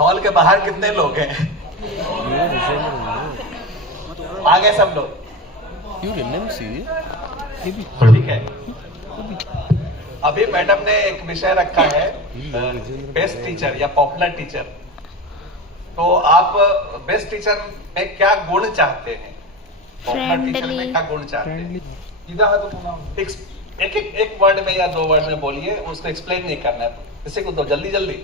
Hall के बाहर कितने लोग हैं? आ गए सब लोग? ठीक है। अभी मैडम ने एक विषय रखा है बेस्ट टीचर या पॉपुलर टीचर। तो आप बेस्ट टीचर में क्या गुण चाहते हैं? पॉपुलर टीचर में क्या गुण चाहते हैं? एक वर्ड में या 2 वर्ड में बोलिए, उसको एक्सप्लेन नहीं करना है किसी को, तो जल्दी जल्दी,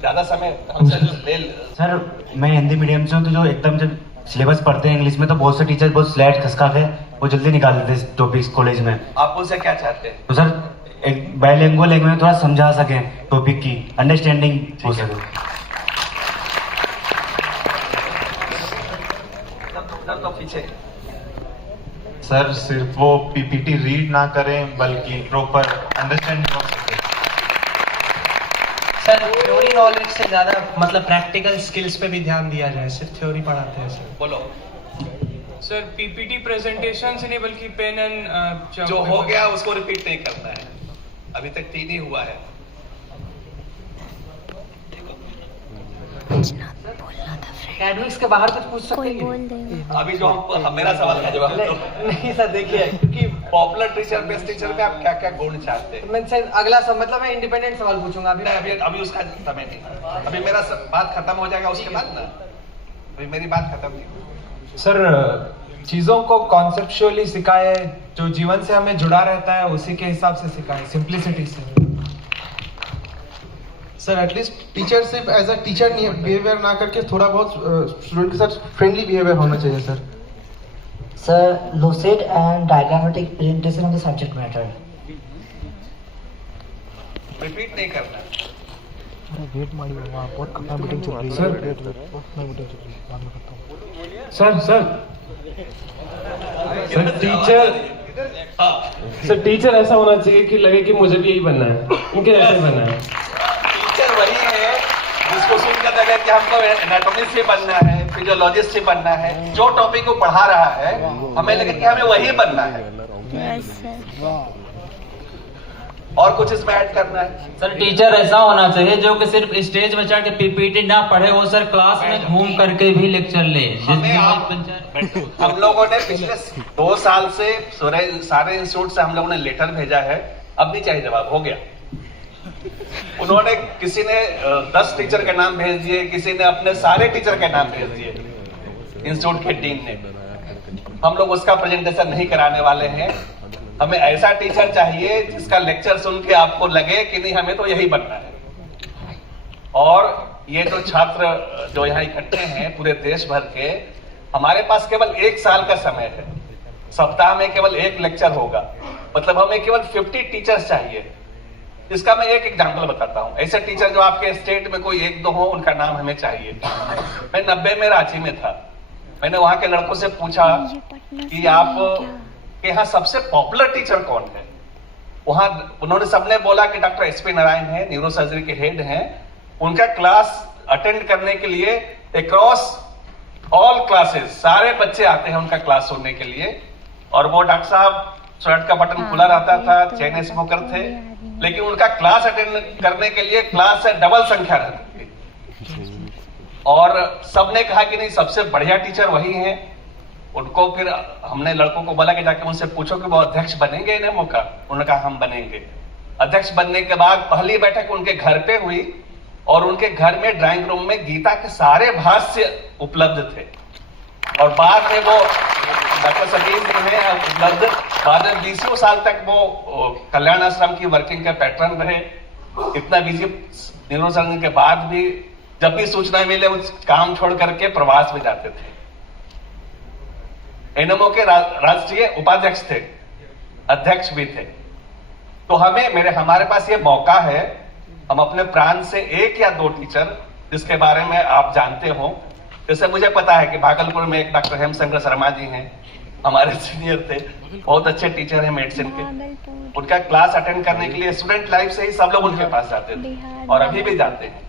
ज्यादा समय हमसे ले। सर मैं हिंदी मीडियम से हूँ, तो जो एकदम जब सिलेबस पढ़ते हैं इंग्लिश में तो बहुत से टीचर बहुत स्लाइड खसका के वो जल्दी निकाल देते हैं टॉपिक्स कॉलेज में। आप उनसे क्या चाहते हैं? तो सर एक बायलिंगुअल लैंग्वेज में थोड़ा समझा सकें, टॉपिक की अंडरस्टैंडिंग हो सके। तो पीछे सर सिर्फ वो पीपीटी रीड ना करें बल्कि प्रॉपर अंडरस्टैंडिंग हो सके। सर थ्योरी नॉलेज से ज्यादा मतलब प्रैक्टिकल स्किल्स पे भी ध्यान दिया जाए, सिर्फ थ्योरी पढ़ाते हैं सर। बोलो सर पीपीटी प्रेजेंटेशन से नहीं बल्कि पेन एंड जो हो गया उसको रिपीट नहीं करना है। अभी तक 3 ही हुआ है। एकेडमिक्स के बाहर कुछ पूछ सकते हैं? अभी जो मेरा सवाल का जवाब दो। नहीं सर देखिए, क्योंकि पॉपुलर टीचर बेस्ट टीचर में आप क्या क्या गुण चाहते हैं? मैं सर अगला मतलब मैं इंडिपेंडेंट सवाल पूछूंगा अभी। अभी उसका समय नहीं, अभी मेरा बात खत्म हो जाएगा उसके बाद ना, अभी मेरी बात खत्म नहीं। सर चीजों को कॉन्सेप्चुअली सिखाए, जो जीवन से हमें जुड़ा रहता है उसी के हिसाब से सिखाए, सिंप्लिसिटी से। सर एटलीस्ट टीचर सिर्फ एज अ टीचर बिहेवियर ना करके थोड़ा बहुत स्टूडेंट के साथ फ्रेंडली बिहेवियर होना चाहिए sir. Sir lucid and diagrammatic presentation of the subject matter. Repeat नहीं करना। सर टीचर ऐसा होना चाहिए कि लगे कि मुझे भी यही बनना है, इनके ऐसे बनना है। टीचर वही है जिसको सुनकर लगे कि हमको एनाटॉमिस्ट ही बनना है, फिजियोलॉजिस्ट ही बनना है, जो टॉपिक को पढ़ा रहा है हमें लगे कि हमें वही बनना है। और कुछ इसमें ऐड करना है? सर टीचर ऐसा होना चाहिए जो कि सिर्फ स्टेज में चढ़ के पीपीटी ना पढ़े, वो सर क्लास में घूम करके भी लेक्चर ले। हम लोगों ने पिछले 2 साल से सारे इंस्टीट्यूट से हम लोगों ने लेटर भेजा है, अब नहीं चाहिए जवाब, हो गया। उन्होंने किसी ने 10 टीचर के नाम भेज दिए, किसी ने अपने सारे टीचर के नाम भेज दिए इंस्टीट्यूट के डीन ने। हम लोग उसका प्रेजेंटेशन नहीं कराने वाले हैं। हमें ऐसा टीचर चाहिए जिसका लेक्चर सुन के आपको लगे कि नहीं हमें तो यही बनना है। और ये जो छात्र जो यहाँ इकट्ठे हैं पूरे देश भर के, हमारे पास केवल 1 साल का समय है, सप्ताह में केवल 1 लेक्चर होगा, मतलब हमें केवल 50 टीचर्स चाहिए। इसका मैं एक एग्जाम्पल बताता हूँ। ऐसे टीचर जो आपके स्टेट में कोई 1-2 हो, उनका नाम हमें चाहिए। मैं 90 में रांची में था, मैंने वहां के लड़कों से पूछा कि आप के यहाँ सबसे पॉपुलर टीचर कौन है? वहां उन्होंने सबने बोला कि डॉक्टर एसपी नारायण है, न्यूरो सर्जरी के हेड हैं। उनका क्लास अटेंड करने के लिए अक्रॉस ऑल क्लासेस सारे बच्चे आते हैं उनका क्लास सुनने के लिए। और वो डॉक्टर साहब शर्ट का बटन खुला रहता था, चेन स्मोकर थे, लेकिन उनका क्लास अटेंड करने के लिए क्लास से डबल संख्या रहती थी। और सबने कहा कि नहीं सबसे बढ़िया टीचर वही हैं। उनको फिर हमने लड़कों को बोला कि जाके उनसे पूछो कि वो अध्यक्ष बनेंगे इन्हें मौका। उन्होंने कहा हम बनेंगे। अध्यक्ष बनने के बाद पहली बैठक उनके घर पे हुई और उनके घर में ड्राइंग रूम में गीता के सारे भाष्य उपलब्ध थे। और बाद में वो डॉक्टर सतीश जी हैं उपलब्ध, बाद में 20 साल तक वो कल्याण आश्रम की वर्किंग के पैटर्न रहे। इतना बिजी न्यूरोसर्जन के बाद भी जब भी सूचना मिले उस काम छोड़ करके प्रवास में जाते थे। एनएमओ के राष्ट्रीय उपाध्यक्ष थे, अध्यक्ष भी थे। तो हमारे पास ये मौका है, हम अपने प्रांत से 1 या 2 टीचर जिसके बारे में आप जानते हो, जैसे मुझे पता है कि भागलपुर में एक डॉक्टर हेमशंकर शर्मा जी हैं, हमारे सीनियर थे, बहुत अच्छे टीचर हैं मेडिसिन के। उनका क्लास अटेंड करने के लिए स्टूडेंट लाइफ से ही सब लोग उनके पास जाते थे और अभी भी जाते हैं।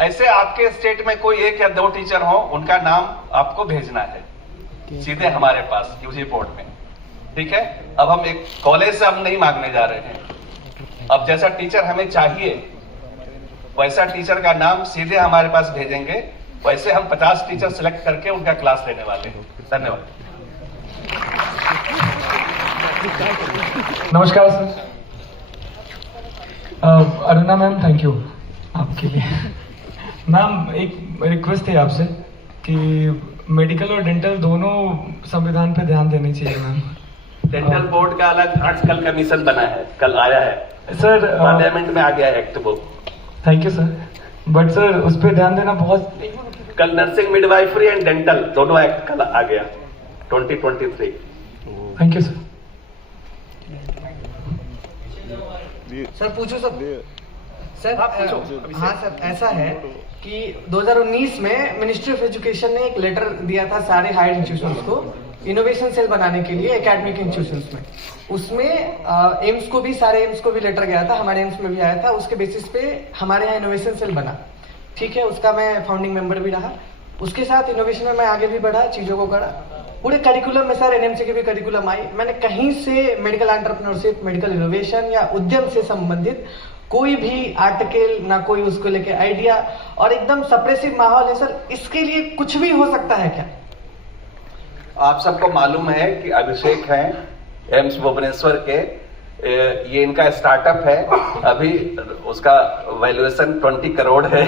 ऐसे आपके स्टेट में कोई 1 या 2 टीचर हो, उनका नाम आपको भेजना है सीधे हमारे पास यूजी बोर्ड में, ठीक है? अब हम एक कॉलेज से हम नहीं मांगने जा रहे हैं। अब जैसा टीचर हमें चाहिए वैसा टीचर का नाम सीधे हमारे पास भेजेंगे। वैसे हम 50 टीचर सिलेक्ट करके उनका क्लास लेने वाले हैं। धन्यवाद। नमस्कार sir. Aruna ma'am, thank you आपके लिए। मैम, एक रिक्वेस्ट है आपसे कि मेडिकल और डेंटल दोनों संविधान पे ध्यान देनी चाहिए मैम। डेंटल बोर्ड का अलग आजकल कमीशन बना है, कल आया है सर, पार्लियामेंट में आ गया है एक्ट वो। Thank you sir, but sir उस पर ध्यान देना बहुत। कल नर्सिंग, मिडवाइफरी एंड डेंटल दोनों एक्ट कल आ गया 2023। Thank you sir. सर पूछो सर हाँ सर, ऐसा है कि 2019 में मिनिस्ट्री ऑफ एजुकेशन ने एक लेटर दिया था सारे हायर इंस्टीट्यूशंस को इनोवेशन सेल बनाने के लिए एकेडमिक इंस्टीट्यूशंस में। उसमें एम्स को भी, सारे एम्स को भी लेटर गया था, हमारे एम्स में भी आया था। उसके बेसिस पे हमारे यहाँ इनोवेशन सेल बना, ठीक है, उसका मैं फाउंडिंग मेंबर भी रहा। उसके साथ इनोवेशन में मैं आगे भी बढ़ा, चीज़ों को करा। पूरे करिकुलम में सर एनएमसी की भी करिकुलम आई। मैंने कहीं से मेडिकल एंटरप्रेन्योरशिप, मेडिकल इनोवेशन या उद्यम से संबंधित कोई भी आर्टिकल ना, कोई उसको लेके आइडिया, और एकदम सप्रेसिव माहौल है सर। इसके लिए कुछ भी हो सकता है क्या? आप सबको मालूम है कि अभिषेक हैं एम्स भुवनेश्वर के, ये इनका स्टार्टअप है। अभी उसका वैल्यूएशन 20 करोड़ है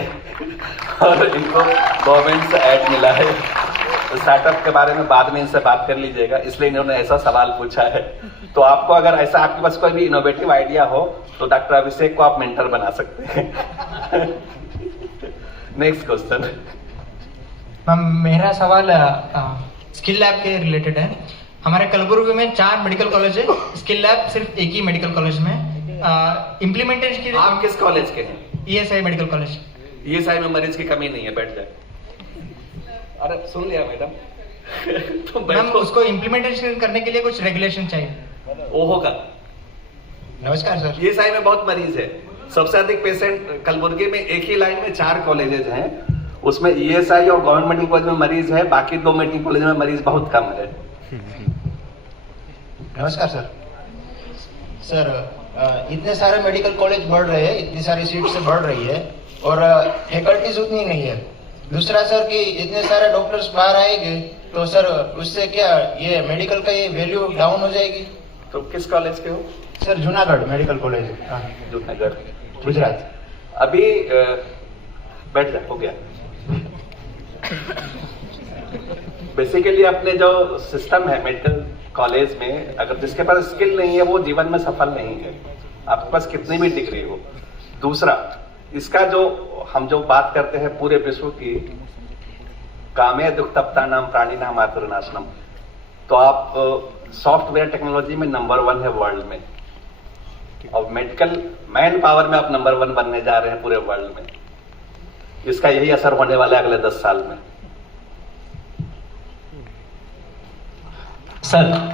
और इनको गवर्नमेंट से ऐड मिला है। स्टार्टअप के बारे में बाद में इनसे बात कर लीजिएगा, इसलिए इन्होंने ऐसा सवाल पूछा है। तो आपको अगर ऐसा आपके पास कोई भी इनोवेटिव आइडिया हो तो डॉक्टर अभिषेक को आप मेंटर बना सकते हैं। Next question. मैम, मेरा सवाल स्किल लैब के रिलेटेड है। हमारे कलबुर्गी में 4 मेडिकल कॉलेज है, स्किल लैब सिर्फ एक ही मेडिकल कॉलेज में। इम्प्लीमेंटेशन की आप किस कॉलेज के हैं? ESI medical college. ESI में मरीज की कमी नहीं है, बैठ जाए। अरे सुन लिया मैडम। तो मैम, उसको इम्प्लीमेंटेशन करने के लिए कुछ रेगुलेशन चाहिए। वो होगा। नमस्कार सर। ESI में बहुत मरीज है, सबसे अधिक पेशेंट कलबुर्गी में। एक ही लाइन में 4 कॉलेजेस हैं, उसमें ESI और गवर्नमेंट मेडिकल कॉलेज में मरीज है, बाकी 2 मेडिकल कॉलेज में मरीज बहुत कम है। नमस्कार सर। सर, इतने सारे मेडिकल कॉलेज बढ़ रहे हैं, इतनी सारी सीट्स बढ़ रही है और फैकल्टीज उतनी नहीं है। दूसरा सर कि इतने सारे डॉक्टर्स बाहर आएंगे तो सर उससे क्या ये मेडिकल का ये वैल्यू डाउन हो जाएगी? तो किस कॉलेज के हो? Sir Junagadh medical college, Junagadh, Gujarat. अभी बैठ जा, हो गया। बेसिकली अपने जो सिस्टम है मेडिकल कॉलेज में, अगर जिसके पास स्किल नहीं है वो जीवन में सफल नहीं है, आपके पास कितनी भी डिग्री हो। दूसरा, इसका जो हम जो बात करते हैं पूरे विश्व की, कामे दुक्तप्ता नाम प्राणी नाम मातृनाशनम, तो आप सॉफ्टवेयर टेक्नोलॉजी में नंबर 1 है वर्ल्ड में, और मेडिकल मैन पावर में आप नंबर 1 बनने जा रहे हैं पूरे वर्ल्ड में। इसका यही असर होने वाला है अगले 10 साल में। सर,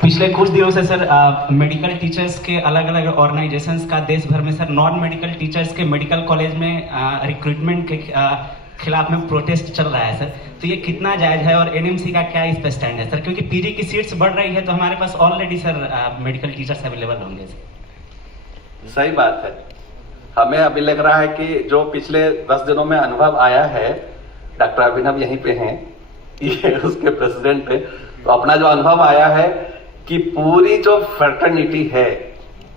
पिछले कुछ दिनों से सर मेडिकल टीचर्स के अलग अलग ऑर्गेनाइजेशंस का देश भर में सर नॉन मेडिकल टीचर्स के मेडिकल कॉलेज में रिक्रूटमेंट के खिलाफ में प्रोटेस्ट चल रहा है सर। तो ये कितना जायज है और एनएमसी का क्या इस पे स्टैंड है सर? क्योंकि पीजी की सीट्स बढ़ रही है तो हमारे पास already sir medical teachers available होंगे सर। सही बात है। हमें अभी लग रहा है कि जो पिछले 10 दिनों में अनुभव आया है, डॉक्टर अभिनव यहीं पे हैं, ये उसके प्रेसिडेंट है, तो अपना जो अनुभव आया है कि पूरी जो फर्टर्निटी है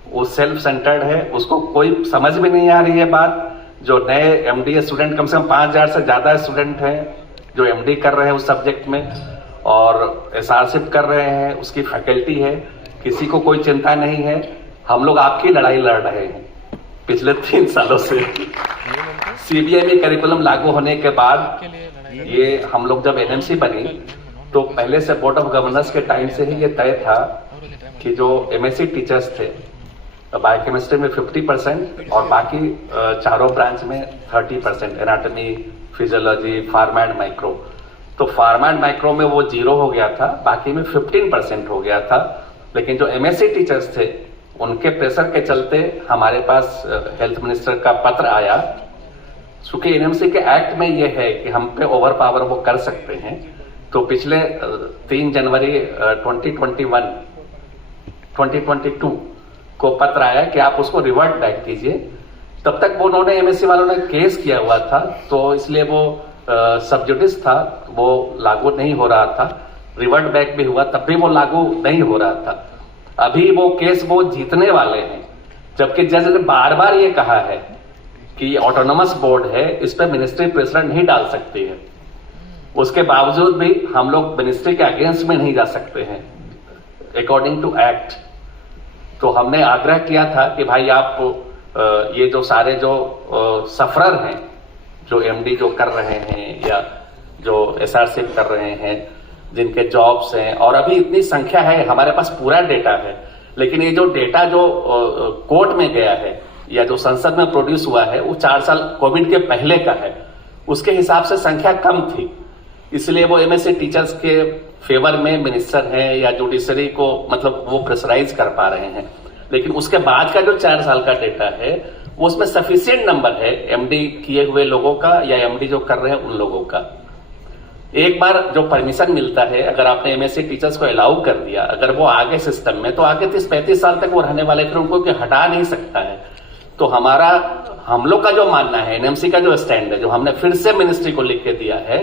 वो सेल्फ सेंटर्ड है, उसको कोई समझ में नहीं आ रही है बात। जो नए एमडी स्टूडेंट, कम से कम 5000 से ज्यादा स्टूडेंट हैं जो एमडी कर रहे हैं उस सब्जेक्ट में और एसआरशिप कर रहे हैं, उसकी फैकल्टी है, किसी को कोई चिंता नहीं है। हम लोग आपकी लड़ाई लड़ रहे हैं पिछले 3 सालों से। सीबीएमई करिकुलम लागू होने के बाद ये हम लोग जब एनएमसी बनी तो पहले से बोर्ड ऑफ गवर्नर्स के टाइम से ही ये तय था कि जो एमएससी टीचर्स थे बायोकेमिस्ट्री में 50% और बाकी चारों ब्रांच में 30%, anatomy, physiology, pharma and micro. तो फार्मा एंड माइक्रो में वो 0 हो गया था, बाकी में 15% हो गया था। लेकिन जो एमएससी टीचर्स थे उनके प्रेशर के चलते हमारे पास हेल्थ मिनिस्टर का पत्र आया। चूंकि एनएमसी के एक्ट में ये है कि हम पे ओवर पावर वो कर सकते हैं, तो पिछले 3 जनवरी 2022 को पत्र आया कि आप उसको रिवर्ट बैक कीजिए तब तक वो उन्होंने एमएससी वालों ने केस किया हुआ था, तो इसलिए वो सब्जुडिस था, वो लागू नहीं हो रहा था। रिवर्ट बैक भी हुआ, तब भी वो लागू नहीं हो रहा था। अभी वो केस वो जीतने वाले हैं, जबकि जज ने बार बार ये कहा है कि ऑटोनोमस बोर्ड है, इस पर मिनिस्ट्री प्रेशर नहीं डाल सकती है। उसके बावजूद भी हम लोग मिनिस्ट्री के अगेंस्ट में नहीं जा सकते हैं अकॉर्डिंग टू एक्ट। तो हमने आग्रह किया था कि भाई आप ये जो सारे जो सफरर हैं, जो एमडी जो कर रहे हैं या जो एसआरसी कर रहे हैं, जिनके जॉब्स हैं, और अभी इतनी संख्या है, हमारे पास पूरा डेटा है, लेकिन ये जो डेटा जो कोर्ट में गया है या जो संसद में प्रोड्यूस हुआ है वो 4 साल कोविड के पहले का है, उसके हिसाब से संख्या कम थी। इसलिए वो एमएससी टीचर्स के फेवर में मिनिस्टर हैं या जुडिशरी को मतलब वो प्रेशराइज कर पा रहे हैं। लेकिन उसके बाद का जो 4 साल का डेटा है वो उसमें सफिशिएंट नंबर है एमडी किए हुए लोगों का या एमडी जो कर रहे हैं उन लोगों का। एक बार जो परमिशन मिलता है, अगर आपने एमएससी टीचर्स को अलाउ कर दिया, अगर वो आगे सिस्टम में, तो आगे 30-35 साल तक वो रहने वाले, फिर उनको हटा नहीं सकता है। तो हम लोग का जो मानना है, एनएमसी का जो स्टैंड है, जो हमने फिर से मिनिस्ट्री को लिख के दिया है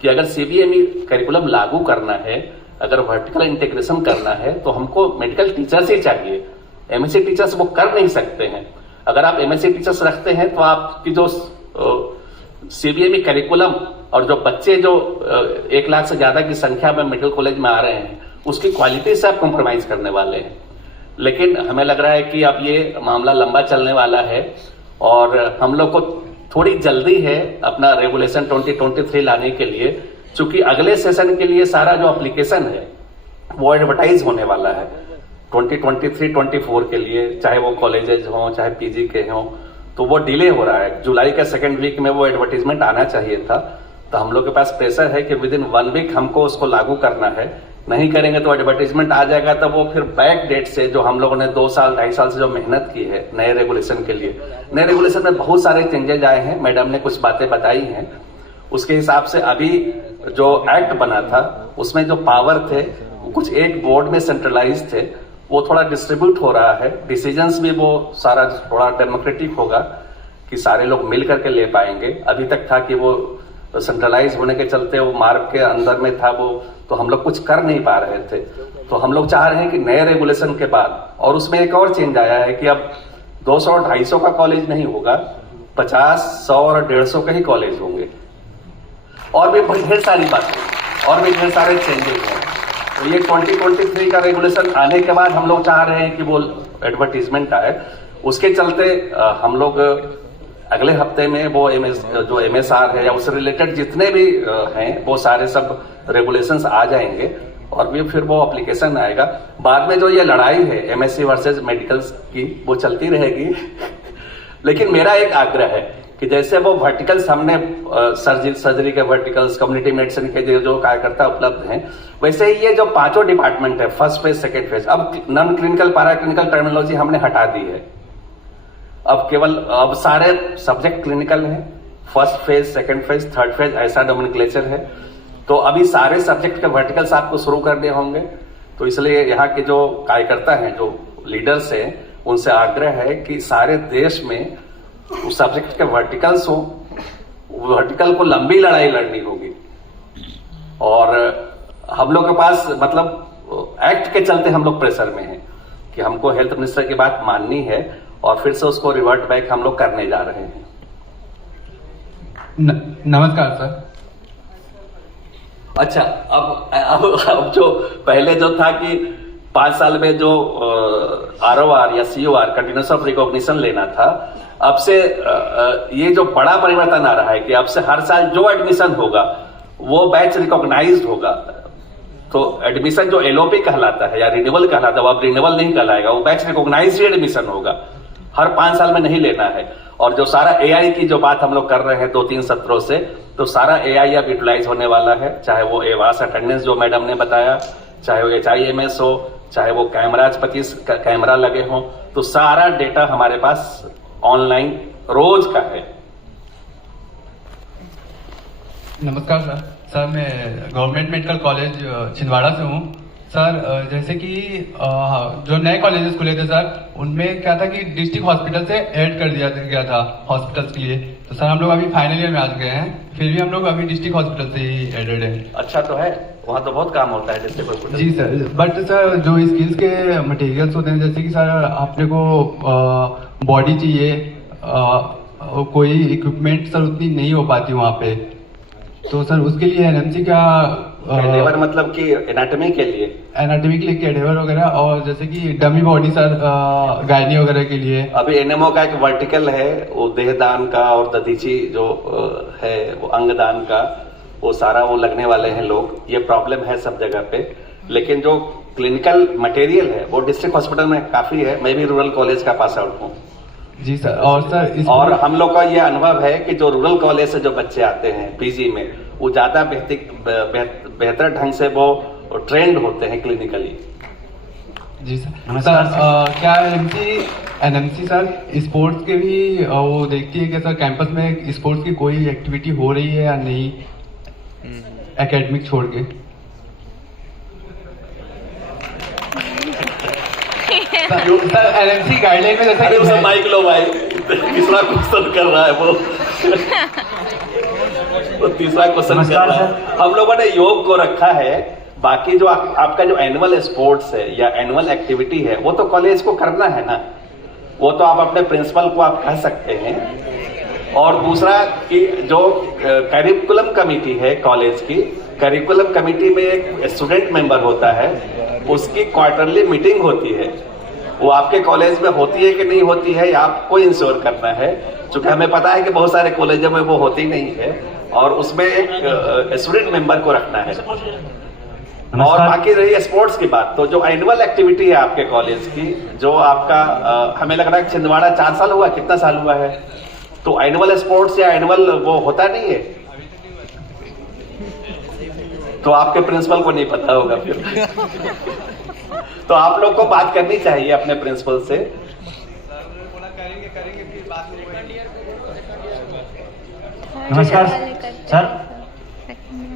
कि अगर सीबीएमई करिकुलम लागू करना है, अगर वर्टिकल इंटीग्रेशन करना है, तो हमको मेडिकल टीचर्स ही चाहिए। एमएससी टीचर्स वो कर नहीं सकते हैं। अगर आप एमएससी टीचर्स रखते हैं तो आपकी जो सीबीएमई करिकुलम और जो बच्चे जो 1 लाख से ज्यादा की संख्या में मेडिकल कॉलेज में आ रहे हैं, उसकी क्वालिटी से आप कॉम्प्रोमाइज करने वाले हैं। लेकिन हमें लग रहा है कि अब ये मामला लंबा चलने वाला है और हम लोग को थोड़ी जल्दी है अपना रेगुलेशन 2023 लाने के लिए, क्योंकि अगले सेशन के लिए सारा जो एप्लीकेशन है वो एडवर्टाइज होने वाला है 2023-24 के लिए, चाहे वो कॉलेजेस हों चाहे पीजी के हों, तो वो डिले हो रहा है। जुलाई के 2nd वीक में वो एडवर्टीजमेंट आना चाहिए था। तो हम लोग के पास प्रेशर है कि विद इन 1 वीक हमको उसको लागू करना है। नहीं करेंगे तो एडवर्टीजमेंट आ जाएगा, तब वो फिर बैक डेट से जो हम लोगों ने 2 साल 2.5 साल से जो मेहनत की है नए रेगुलेशन के लिए, नए रेगुलेशन में बहुत सारे चेंजेज आए हैं, मैडम ने कुछ बातें बताई हैं। उसके हिसाब से अभी जो एक्ट बना था उसमें जो पावर थे कुछ एक बोर्ड में सेंट्रलाइज थे, वो थोड़ा डिस्ट्रीब्यूट हो रहा है। डिसीजंस भी वो सारा थोड़ा डेमोक्रेटिक होगा कि सारे लोग मिल करके ले पाएंगे। अभी तक था कि वो सेंट्रलाइज होने के चलते वो मार्ग के अंदर में था वो, तो हम लोग कुछ कर नहीं पा रहे थे। तो हम लोग चाह रहे हैं कि नए रेगुलेशन के बाद, और उसमें एक और चेंज आया है कि अब 200 और 250 का कॉलेज नहीं होगा, 50, 100 और 150 के ही कॉलेज होंगे। और भी ढेर सारी बातें और भी ढेर सारे चेंजेस हैं। तो ये 2023 का रेगुलेशन आने के बाद हम लोग चाह रहे हैं कि वो एडवर्टीजमेंट आए। उसके चलते हम लोग अगले हफ्ते में वो जो एमएसआर है या उससे रिलेटेड जितने भी हैं वो सारे सब रेगुलेशंस आ जाएंगे और फिर वो एप्लीकेशन आएगा। बाद में जो ये लड़ाई है एमएससी वर्सेस मेडिकल्स की वो चलती रहेगी। लेकिन मेरा एक आग्रह है कि जैसे वो वर्टिकल्स हमने सर्जरी के वर्टिकल्स, कम्युनिटी मेडिसिन के जो कार्यकर्ता उपलब्ध हैं, वैसे ही ये जो 5 डिपार्टमेंट है, 1st फेज 2nd फेज, अब non clinical para clinical terminology हमने हटा दी है। अब सारे सब्जेक्ट क्लिनिकल हैं, 1st phase 2nd phase 3rd phase ऐसा नोमेनक्लेचर है। तो अभी सारे सब्जेक्ट के वर्टिकल्स आपको शुरू करने होंगे। तो इसलिए यहाँ के जो कार्यकर्ता हैं, जो लीडर्स हैं, उनसे आग्रह है कि सारे देश में उस सब्जेक्ट के वर्टिकल्स हो, वर्टिकल को लंबी लड़ाई लड़नी होगी। और हम लोग के पास मतलब एक्ट के चलते हम लोग प्रेशर में हैं कि हमको हेल्थ मिनिस्टर की बात माननी है और फिर से उसको रिवर्ट बैक हम लोग करने जा रहे हैं। नमस्कार सर। अच्छा, अब जो पहले जो था कि 5 साल में जो ROR या COR कंटिन्यूस ऑफ रिकॉग्निशन लेना था, अब से ये जो बड़ा परिवर्तन आ रहा है कि अब से हर साल जो एडमिशन होगा वो बैच रिकॉग्नाइज्ड होगा। तो एडमिशन जो LOP कहलाता है या रिन्यूअल कहलाता है, वो अब रिन्यूअल नहीं कहलाएगा, वो बैच रिकॉग्नाइज्ड एडमिशन होगा, हर 5 साल में नहीं लेना है। और जो सारा AI की जो बात हम लोग कर रहे हैं 2-3 सत्रों से, तो सारा AI अब यूटिलाइज होने वाला है, चाहे वो एवास अटेंडेंस जो मैडम ने बताया, चाहे वो HIMS हो, चाहे वो कैमराज 25 कैमरा लगे हों, तो सारा डेटा हमारे पास ऑनलाइन रोज का है। नमस्कार सर। सर मैं गवर्नमेंट मेडिकल कॉलेज छिंदवाड़ा से हूँ। सर जैसे कि जो नए कॉलेजेस खुले थे सर, उनमें क्या था कि डिस्ट्रिक्ट हॉस्पिटल से ऐड कर दिया गया था हॉस्पिटल्स के लिए। तो सर हम लोग अभी फाइनल ईयर में आ गए हैं, फिर भी हम लोग अभी डिस्ट्रिक्ट हॉस्पिटल से ही एडेड हैं। अच्छा तो है, वहाँ तो बहुत काम होता है डिस्ट्रिक्ट हॉस्पिटल। जी सर, बट सर जो स्किल्स के मटेरियल्स होते हैं, जैसे कि सर अपने को बॉडी चाहिए, कोई इक्विपमेंट सर उतनी नहीं हो पाती वहाँ पे, तो सर उसके लिए एनएमसी का कैडेवर मतलब कि एनाटॉमी के लिए कैडेवर वगैरह, और जैसे कि डमी बॉडी सर गायनी वगैरह के लिए। अभी एनएमओ का एक वर्टिकल है, वो देहदान का और दधीची जो है वो अंगदान का, वो सारा वो लगने वाले हैं लोग। ये प्रॉब्लम है सब जगह पे, लेकिन जो क्लिनिकल मटेरियल है वो डिस्ट्रिक्ट हॉस्पिटल में काफी है। मैं भी रूरल कॉलेज का पास आउट हूँ। जी सर, और सर और हम लोग का ये अनुभव है कि जो रूरल कॉलेज से जो बच्चे आते हैं पीजी में, वो ज्यादा बेहतर ढंग से वो ट्रेंड होते हैं क्लिनिकली। जी सर। सर क्या एनएमसी सर स्पोर्ट्स के भी वो देखती है कि सर कैंपस में स्पोर्ट्स की कोई एक्टिविटी हो रही है या नहीं, एकेडमिक छोड़ के? सर एनएमसी गाइडलाइन में जैसे माइक लो भाई, तीसरा क्वेश्चन कर रहा है वो तीसरा क्वेश्चन कर रहा है। हम लोगों ने योग को रखा है, बाकी जो आपका जो एनुअल स्पोर्ट्स है या एनुअल एक्टिविटी है वो तो कॉलेज को करना है ना, वो तो आप अपने प्रिंसिपल को आप कह सकते हैं। और दूसरा कि जो करिकुलम कमेटी है कॉलेज की, करिकुलम कमेटी में एक स्टूडेंट मेंबर होता है, उसकी क्वार्टरली मीटिंग होती है। वो आपके कॉलेज में होती है कि नहीं होती है, आपको इंश्योर करना है, क्योंकि हमें पता है कि बहुत सारे कॉलेजों में वो होती नहीं है, और उसमें एक स्टूडेंट मेंबर को रखना है। और बाकी रही स्पोर्ट्स की बात, तो जो एनुअल एक्टिविटी है आपके कॉलेज की, जो आपका हमें लग रहा है छिंदवाड़ा 4 साल हुआ, कितना साल हुआ है, तो एनुअल स्पोर्ट्स या एनुअल वो होता नहीं है, तो आपके प्रिंसिपल को नहीं पता होगा फिर तो आप लोग को बात करनी चाहिए अपने प्रिंसिपल से। नमस्कार सर,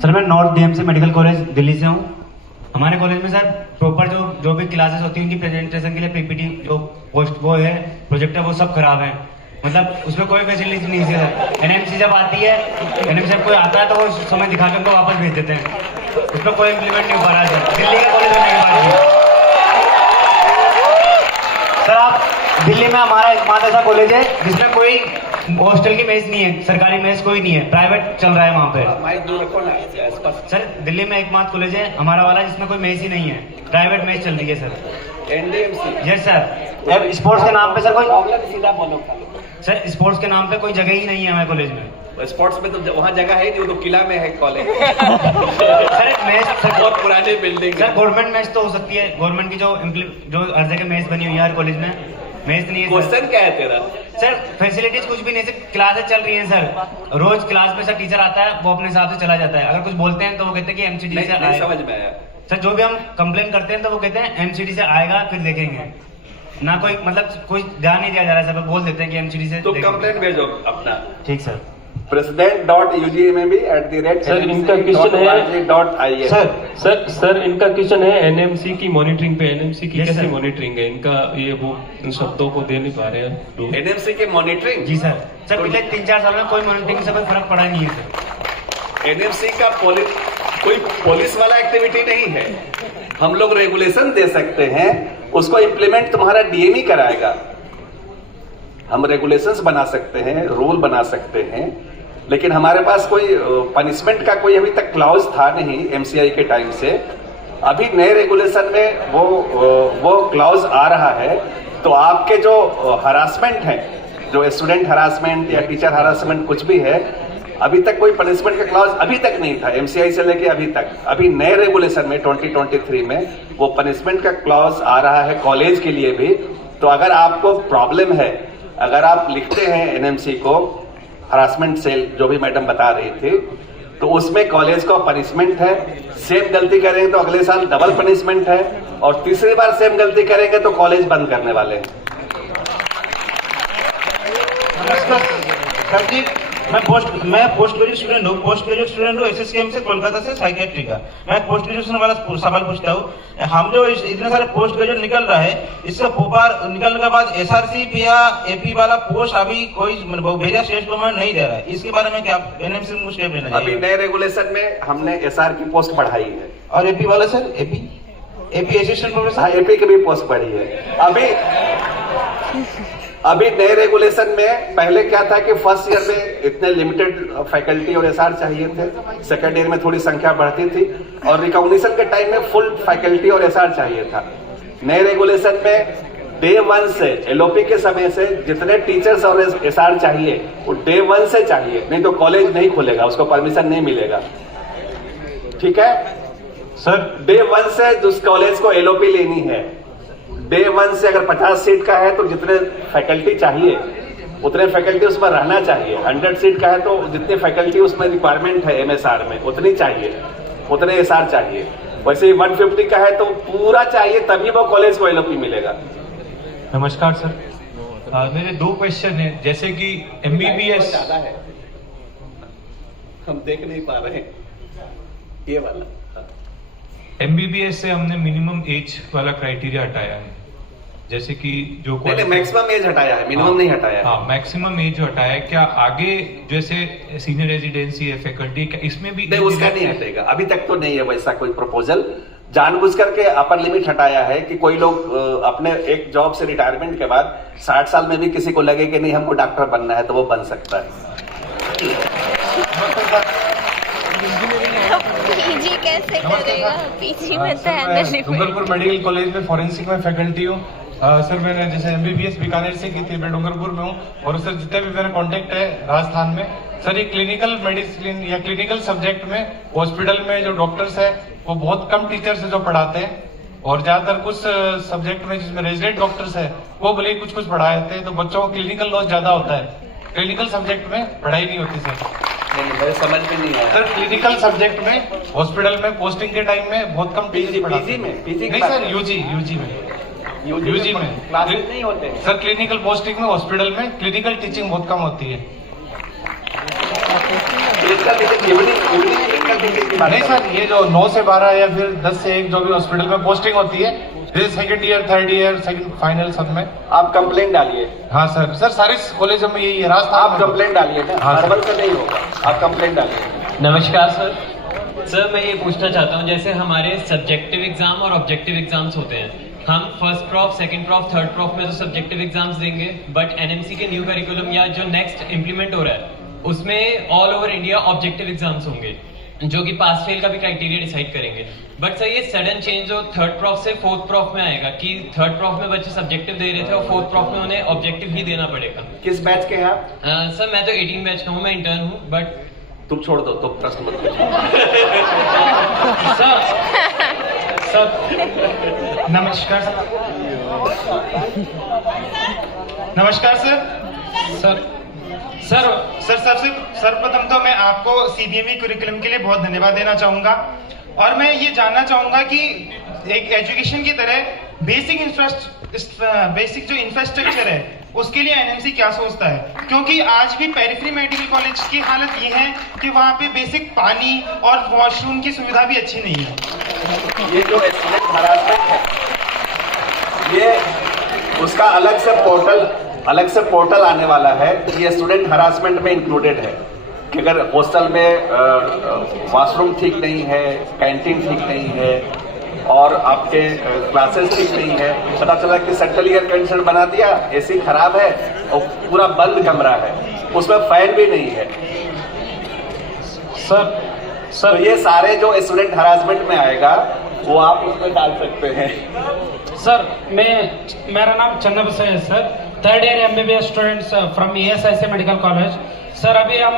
मैं north DMC medical college Delhi से हूँ। हमारे कॉलेज में सर प्रॉपर जो भी क्लासेस होती हैं उनकी प्रेजेंटेशन के लिए पीपीटी जो पोस्ट वो है प्रोजेक्टर वो सब खराब है, मतलब उसमें कोई फैसिलिटी नहीं है सर। एनएमसी जब आती है, एनएमसी जब कोई आता है तो वो समय दिखा के उनको वापस भेज देते हैं, उसमें कोई इम्प्लीमेंट नहीं हो पा रहा है सर। दिल्ली के कॉलेज में नहीं हो पा रही सर। आप दिल्ली में हमारा एकमात्र ऐसा कॉलेज है जिसमें कोई हॉस्टल की मेस नहीं है, सरकारी मेस कोई नहीं है, प्राइवेट चल रहा है वहाँ पे सर। दिल्ली में एकमात्र कॉलेज है हमारा वाला जिसमें कोई मेस ही नहीं है, प्राइवेट मेस चल रही है sir. NDMC? Yes sir. Sports के नाम पे सर कोई सीधा बोलो सर, स्पोर्ट्स के नाम पे कोई जगह ही नहीं है हमारे कॉलेज में। स्पोर्ट्स में तो वहाँ जगह है नहीं, वो तो किला में है कॉलेज सर मेस बहुत पुरानी बिल्डिंग सर। गवर्नमेंट मेस तो हो सकती है, गवर्नमेंट की जो हर जगह मेस बनी हुई है हर कॉलेज में, मेस नहीं है। क्वेश्चन क्या है तेरा? सर फैसिलिटीज कुछ भी नहीं सर, क्लासेस चल रही हैं सर, रोज क्लास में सर टीचर आता है, वो अपने हिसाब से चला जाता है। अगर कुछ बोलते हैं तो वो कहते हैं कि एमसीडी से आएगा। समझ में आया सर, जो भी हम कंप्लेन करते हैं तो वो कहते हैं एमसीडी से आएगा फिर देखेंगे, ना कोई मतलब कोई ध्यान नहीं दिया जा रहा है सर। बोल देते हैं कि एमसीडी से तो कंप्लेन भेजो अपना। ठीक सर। president.ugmb@. सर इनका क्वेश्चन है सर इनका क्वेश्चन है एनएमसी की मॉनिटरिंग पे। एनएमसी की कैसी मॉनिटरिंग है इनका, ये वो इन शब्दों को दे नहीं पा रहे हैं। एनएमसी की मॉनिटरिंग? जी सर। सर पिछले 3-4 साल में कोई मॉनिटरिंग से कोई फर्क पड़ा नहीं है सर। एनएमसी का कोई पुलिस वाला एक्टिविटी नहीं है। हम लोग रेगुलेशन दे सकते हैं, उसको इम्प्लीमेंट तुम्हारा डीएम ही कराएगा। हम रेगुलेशंस बना सकते हैं, रूल बना सकते हैं, लेकिन हमारे पास कोई पनिशमेंट का कोई अभी तक क्लॉज था नहीं एमसीआई के टाइम से। अभी नए रेगुलेशन में वो क्लॉज आ रहा है, तो आपके जो हरासमेंट है, जो स्टूडेंट हरासमेंट या टीचर हरासमेंट कुछ भी है, अभी तक कोई पनिशमेंट का क्लॉज अभी तक नहीं था एमसीआई से लेके अभी तक। अभी नए रेगुलेशन में 2023 में वो पनिशमेंट का क्लॉज आ रहा है कॉलेज के लिए भी। तो अगर आपको प्रॉब्लम है, अगर आप लिखते हैं एनएमसी को, हरासमेंट सेल जो भी मैडम बता रही थी, तो उसमें कॉलेज का पनिशमेंट है। सेम गलती करेंगे तो अगले साल डबल पनिशमेंट है, और तीसरी बार सेम गलती करेंगे तो कॉलेज बंद करने वाले हैं। सर जी, मैं पोस्ट ग्रेजुएट स्टूडेंट हूँ, SSKM से, कोलकाता से, साइकेट्री का। मैं पोस्ट ग्रेजुएशन वाला सवाल पूछता हूँ, हम जो इतने सारे पोस्ट ग्रेजुएट निकल रहा है, इसका पोपार निकलने के बाद SRC या AP वाला पोस्ट अभी कोई भेजा स्टेट गवर्नमेंट नहीं दे रहा है, इसके बारे में क्या NMC को स्टेप लेना चाहिए? अभी नए रेगुलेशन में हमने SR की पोस्ट बढ़ाई है। और AP वाला सर, AP असिस्टेंट प्रोफेसर? हाँ, AP की भी पोस्ट बढ़ी है। अभी नए रेगुलेशन में पहले क्या था कि फर्स्ट ईयर में इतने लिमिटेड फैकल्टी और SR चाहिए थे, सेकंड ईयर में थोड़ी संख्या बढ़ती थी, और रिकॉग्निशन के टाइम में फुल फैकल्टी और SR चाहिए था। नए रेगुलेशन में डे 1 से, LOP के समय से जितने टीचर्स और SR चाहिए वो डे 1 से चाहिए, नहीं तो कॉलेज नहीं खुलेगा, उसको परमिशन नहीं मिलेगा। ठीक है सर, डे 1 से उस कॉलेज को LOP लेनी है। डे 1 से अगर 50 सीट का है तो जितने फैकल्टी चाहिए उतने फैकल्टी उसमें रहना चाहिए। 100 सीट का है तो जितनी फैकल्टी उसमें रिक्वायरमेंट है MSR में उतनी चाहिए, उतने SR चाहिए। वैसे ही 150 का है तो पूरा चाहिए, तभी वो कॉलेज को LOP मिलेगा। नमस्कार सर, मेरे 2 क्वेश्चन है। जैसे कि MBBS ज्यादा है, हम देख नहीं पा रहे हैं ये वाला। MBBS से हमने मिनिमम एज वाला क्राइटेरिया हटाया है, जैसे कि जो मैक्सिमम एज हटाया है, मिनिमम नहीं हटाया है। हाँ, मैक्सिमम एज हटाया है। क्या आगे जैसे सीनियर रेजिडेंसी है, फैकल्टी का, इसमें भी नहीं, उसका नहीं हटेगा, अभी तक तो नहीं है वैसा कोई प्रपोजल। जानबूझ करके अपर लिमिट हटाया है कि कोई लोग अपने एक जॉब से रिटायरमेंट के बाद 60 साल में भी किसी को लगे कि नहीं हमको डॉक्टर बनना है तो वो बन सकता है। पीजी कैसे करेगा? पीजी में तो है। डूंगरपुर मेडिकल कॉलेज में फॉरेंसिक में फैकल्टी हूँ। सर मैंने जैसे MBBS बीकानेर से की थी, मैं डूंगरपुर में हूँ। और सर जितने भी मेरे कांटेक्ट है राजस्थान में, सर ये क्लिनिकल मेडिसिन या क्लिनिकल सब्जेक्ट में हॉस्पिटल में जो डॉक्टर्स है वो बहुत कम टीचर्स है जो पढ़ाते हैं, और ज्यादातर कुछ सब्जेक्ट में जिसमें रेजिडेंट डॉक्टर्स है वो भले कुछ पढ़ाते हैं, तो बच्चों को क्लिनिकल लॉस ज्यादा होता है। क्लिनिकल सब्जेक्ट में पढ़ाई नहीं होती सर। नहीं, समझ में नहीं आया सर। क्लिनिकल सब्जेक्ट में हॉस्पिटल में पोस्टिंग के टाइम में बहुत कम पीजी में नहीं सर, यूजी में क्लासेस नहीं होते सर। क्लिनिकल पोस्टिंग में हॉस्पिटल में क्लिनिकल टीचिंग बहुत कम होती है। नहीं सर, ये जो 9 से 12 या फिर 10 से 1 जो भी हॉस्पिटल में पोस्टिंग होती है, second year, third year, second final सब में आप कंप्लेंट डालिए। हाँ सर, सारे कॉलेजों में यही है। राजस्थान आप कंप्लेंट डालिए ना, हर्बल का नहीं होगा, आप कंप्लेंट डालिए। नमस्कार सर, मैं ये पूछना चाहता हूँ, जैसे हमारे सब्जेक्टिव एग्जाम और ऑब्जेक्टिव एग्जाम्स होते हैं, हम first prof, second prof, third prof में तो सब्जेक्टिव एग्जाम्स देंगे, बट NMC के न्यू करिकुलम या जो नेक्स्ट इंप्लीमेंट हो रहा है उसमें all over India objective exams होंगे जो कि पास फेल का भी क्राइटेरिया डिसाइड करेंगे। बट सर ये सडन चेंज जो थर्ड प्रॉफ से फोर्थ प्रॉफ में आएगा कि थर्ड प्रॉफ में बच्चे सब्जेक्टिव दे रहे थे और फोर्थ प्रॉफ में उन्हें ऑब्जेक्टिव ही देना पड़ेगा। किस बैच के हैं आप? सर मैं तो 18 बैच का हूँ, मैं इंटर्न हूँ। बट तुम छोड़ दो, तो प्रश्न मत पूछो। सर नमस्कार सर सबसे सर्वप्रथम तो मैं आपको CBME करिकुलम के लिए बहुत धन्यवाद देना चाहूंगा, और मैं ये जानना चाहूंगा कि एक एजुकेशन की तरह बेसिक जो इंफ्रास्ट्रक्चर है उसके लिए NMC क्या सोचता है, क्योंकि आज भी पेरिफेरी मेडिकल कॉलेज की हालत ये है कि वहाँ पे बेसिक पानी और वॉशरूम की सुविधा भी अच्छी नहीं है। ये जो स्टूडेंट हरासमेंट है, ये उसका अलग से पोर्टल आने वाला है। ये स्टूडेंट हरासमेंट में इंक्लूडेड है कि अगर हॉस्टल में वॉशरूम ठीक नहीं है, कैंटीन ठीक नहीं है और आपके क्लासेस ठीक नहीं है, पता चला कि सेंट्रल एयर कंडीशनर बना दिया, AC खराब है और पूरा बंद कमरा है, उसमें फैन भी नहीं है। सर तो ये सारे जो स्टूडेंट हरासमेंट में आएगा वो आप उसमें डाल सकते हैं। सर मेरा नाम चन्ना बसा है sir, third year MBBS students from ESIC medical college. Sir अभी हम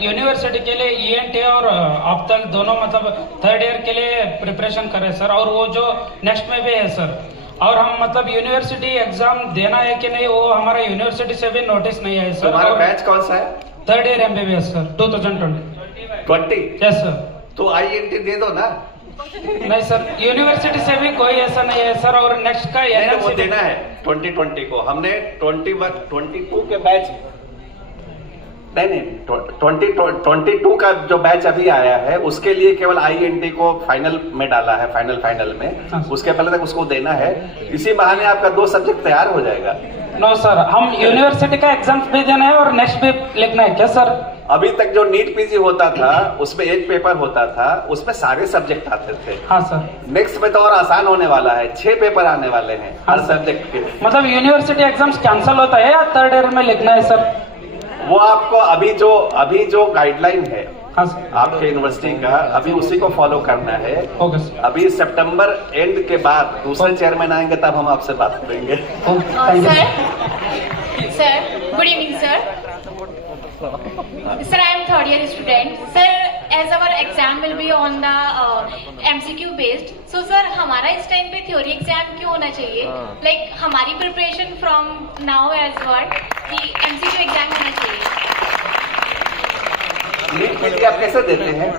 यूनिवर्सिटी के लिए ENT और ऑप्थल दोनों मतलब थर्ड ईयर के लिए प्रिपरेशन कर रहे हैं सर, और वो जो नेक्स्ट में भी है सर, और हम मतलब यूनिवर्सिटी एग्जाम देना है कि नहीं वो हमारा यूनिवर्सिटी से भी नोटिस नहीं है सर। तुम्हारा बैच कौन सा है? Third year MBBS sir 2020। Yes sir. तो INT दे दो ना। नहीं सर, यूनिवर्सिटी से भी कोई ऐसा नहीं है सर, और नेक्स्ट का नहीं, वो देना है 2020 को। हमने 21-22 के बैच नहीं 2022 का जो बैच अभी आया है उसके लिए केवल INT को फाइनल में डाला है, फाइनल में। उसके पहले तक उसको देना है। इसी बहाने आपका 2 सब्जेक्ट तैयार हो जाएगा। नो सर, हम यूनिवर्सिटी का एग्जाम्स भी देना है और नेक्स्ट भी लिखना है क्या सर? अभी तक जो नीट पीजी होता था उसमें एक पेपर होता था, उसमें सारे सब्जेक्ट आते थे। हाँ सर। नेक्स्ट में तो और आसान होने वाला है, 6 पेपर आने वाले हैं हर सब्जेक्ट के। मतलब यूनिवर्सिटी एग्जाम्स कैंसिल होता है या थर्ड ईयर में लिखना है सर? वो आपको अभी जो गाइडलाइन है आपके यूनिवर्सिटी का, अभी उसी को फॉलो करना है। अभी सितंबर एंड के बाद दूसरे चेयरमैन आएंगे तब हम आपसे बात करेंगे। Sir good evening sir. Sir, I am third year student. Sir, as our exam will be on the MCQ based, so sir हमारा इस टाइम पे थ्योरी एग्जाम क्यों होना चाहिए? Like हमारी preparation from now as what कि MCQ exam होना चाहिए। नीट पीजी आप कैसे देते हैं?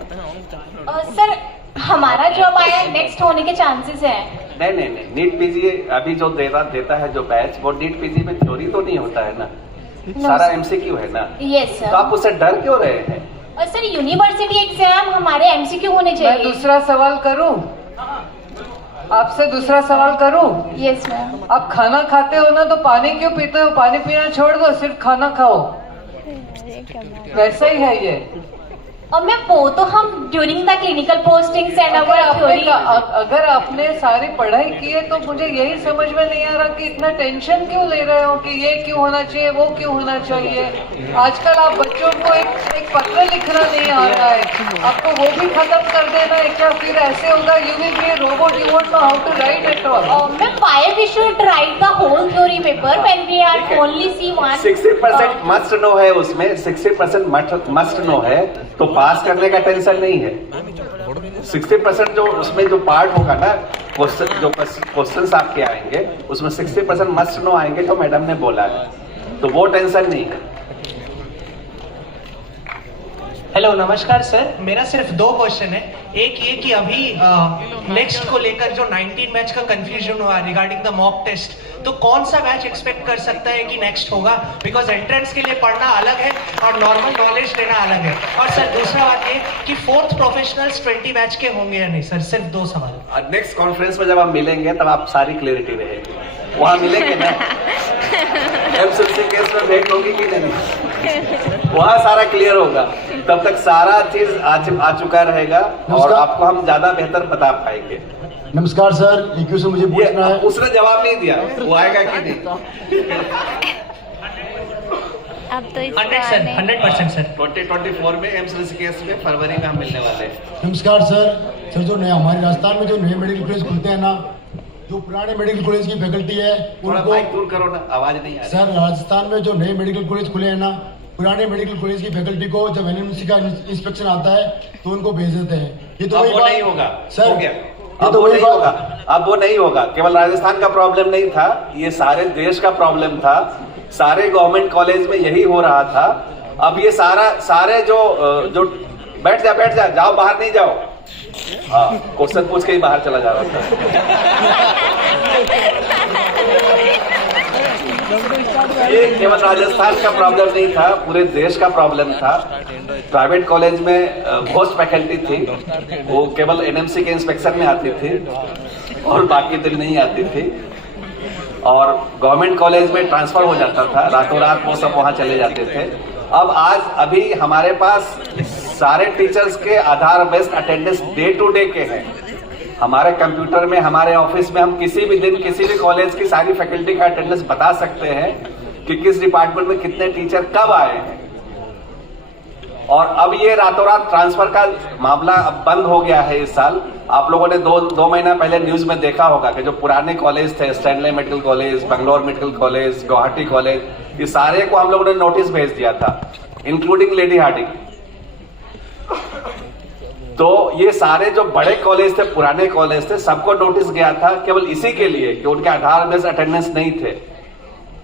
सर हमारा जो आया नेक्स्ट होने के चांसेस हैं। नहीं नीट पीजी अभी जो देता है जो बैच, वो नीट पीजी में थ्योरी तो नहीं होता है ना, सारा MCQ है ना। Yes sir. तो आप उससे डर क्यों रहे हैं? और सर यूनिवर्सिटी एग्जाम हमारे MCQ होने चाहिए। मैं दूसरा सवाल करूं? आपसे दूसरा सवाल करूं? Yes ma'am. आप खाना खाते हो ना तो पानी क्यों पीते हो? पानी पीना छोड़ दो, सिर्फ खाना खाओ। वैसा ही है ये। और मैं वो तो हम during the clinical postings and अगर आपने सारी पढ़ाई की है तो मुझे यही समझ में नहीं आ रहा कि इतना टेंशन क्यों ले रहे हो कि ये क्यों होना चाहिए, वो क्यों होना चाहिए। आजकल आप बच्चों को एक पत्र लिखना नहीं आ रहा है, आपको वो भी खत्म कर देना है क्या? फिर ऐसे होगा you will be a robot, you won't know how to write at all. Ma'am why we should write the whole theory paper when we are only C one. 60% must know है उसमें, 60% मस्ट नो है, तो पास करने का tension नहीं है। 60% जो उसमें जो पार्ट होगा ना, क्वेश्चंस आपके आएंगे उसमें 60% मस्ट नो आएंगे जो मैडम ने बोला है, तो वो टेंशन नहीं है। हेलो नमस्कार सर, मेरा सिर्फ 2 क्वेश्चन है। एक ये कि अभी नेक्स्ट को लेकर जो 19 मैच का कंफ्यूजन हुआ रिगार्डिंग द मॉक टेस्ट, तो कौन सा मैच एक्सपेक्ट कर सकता है कि नेक्स्ट होगा? बिकॉज एंट्रेंस के लिए पढ़ना अलग है और नॉर्मल नॉलेज लेना अलग है। और सर दूसरा बात ये कि 4th प्रोफेशनल्स 20 मैच के होंगे या नहीं सर? सिर्फ 2 सवाल। नेक्स्ट कॉन्फ्रेंस में जब आप मिलेंगे तब आप सारी क्लियरिटी रहेगी, वहां मिलेंगे ना। एमसीसी केस में भेंट होगी कि नहीं, वहां सारा क्लियर होगा। तब तक सारा चीज आ चुका रहेगा और आपको हम ज्यादा बेहतर बता पाएंगे। नमस्कार सर, EQ से मुझे पूछना है। उसने जवाब नहीं दिया, वो आएगा कि नहीं? अब तो 100% सर 2024 में एमसीसी केस में फरवरी में हम मिलने वाले हैं। नमस्कार सर जो नया हमारे राजस्थान में जो नए मेडिकल कॉलेज खुलते हैं ना, जो पुराने मेडिकल कॉलेज की फैकल्टी है उनको माइक दूर करो ना, आवाज नहीं आ रही। सर राजस्थान में जो नए मेडिकल कॉलेज खुले हैं ना, पुराने मेडिकल कॉलेज की फैकल्टी को जब NMC का इंस्पेक्शन आता है तो उनको भेज देते हैं। ये तो वो नहीं होगा सर, हो गया। अब वो नहीं होगा, अब वो नहीं होगा। केवल राजस्थान का प्रॉब्लम नहीं था, ये सारे देश का प्रॉब्लम था। सारे गवर्नमेंट कॉलेज में यही हो रहा था। अब ये सारे जो बैठ जा जाओ, बाहर नहीं जाओ। हाँ, क्वेश्चन पूछ के ही बाहर चला जा रहा था। ये केवल राजस्थान का प्रॉब्लम नहीं था, पूरे देश का प्रॉब्लम था। प्राइवेट कॉलेज में पोस्ट फैकल्टी थी, वो केवल NMC के इंस्पेक्शन में आती थी और बाकी दिन नहीं आती थी। और गवर्नमेंट कॉलेज में ट्रांसफर हो जाता था, रातों रात वो सब वहां चले जाते थे। अब अभी हमारे पास सारे टीचर्स के Aadhaar based attendance day to day के हैं। हमारे कंप्यूटर में, हमारे ऑफिस में हम किसी भी दिन किसी भी कॉलेज की सारी फैकल्टी का अटेंडेंस बता सकते हैं कि किस डिपार्टमेंट में कितने टीचर कब आए हैं। और अब ये रातों रात ट्रांसफर का मामला अब बंद हो गया है इस साल। आप लोगों ने दो महीना पहले न्यूज में देखा होगा कि जो पुराने कॉलेज थे, Stanley medical college, Bangalore medical college, Guwahati college, ये सारे को हम लोगों ने नोटिस भेज दिया था, इंक्लूडिंग लेडी हार्डिंग। तो ये सारे जो बड़े कॉलेज थे, पुराने कॉलेज थे, सबको नोटिस गया था केवल इसी के लिए कि उनके आधार बेस्ड अटेंडेंस नहीं थे।